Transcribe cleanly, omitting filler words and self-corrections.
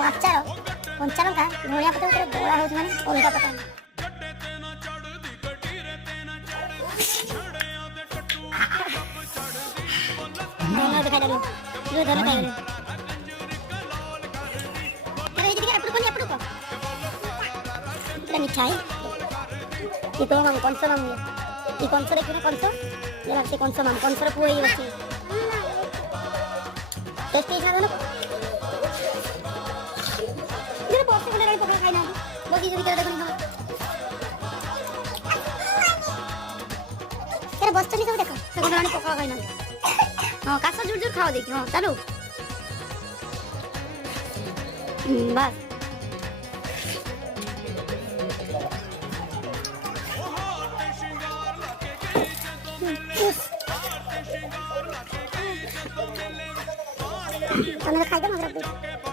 ଆଚାର କଞ୍ଚା ଲଙ୍କା ଧଣିଆ ପତ୍ର ଉପରେ ଗୋଳା ହଉଛି ମାନେ ଅଲଗା ପ୍ରକାର। ଧନ ଖାଇଦେଲୁ ଧନ ଖାଇଗଲୁ ମିଠା ये तो हम कौन सा नाम है ये कौन सा देखो ना कौन सा ये लगते कौन सा नाम कौन सा पूरा ये बच्चे टेस्टी है ना मेरे बहुत से बने रहे पकड़ खाई ना बहुत इजी कर देखो नहीं तेरा बस चली सब देखो तो बने पकड़ खाई ना हां कासा जुड़ जुड़ खाओ देखो हां चलो बस खाई दो मगर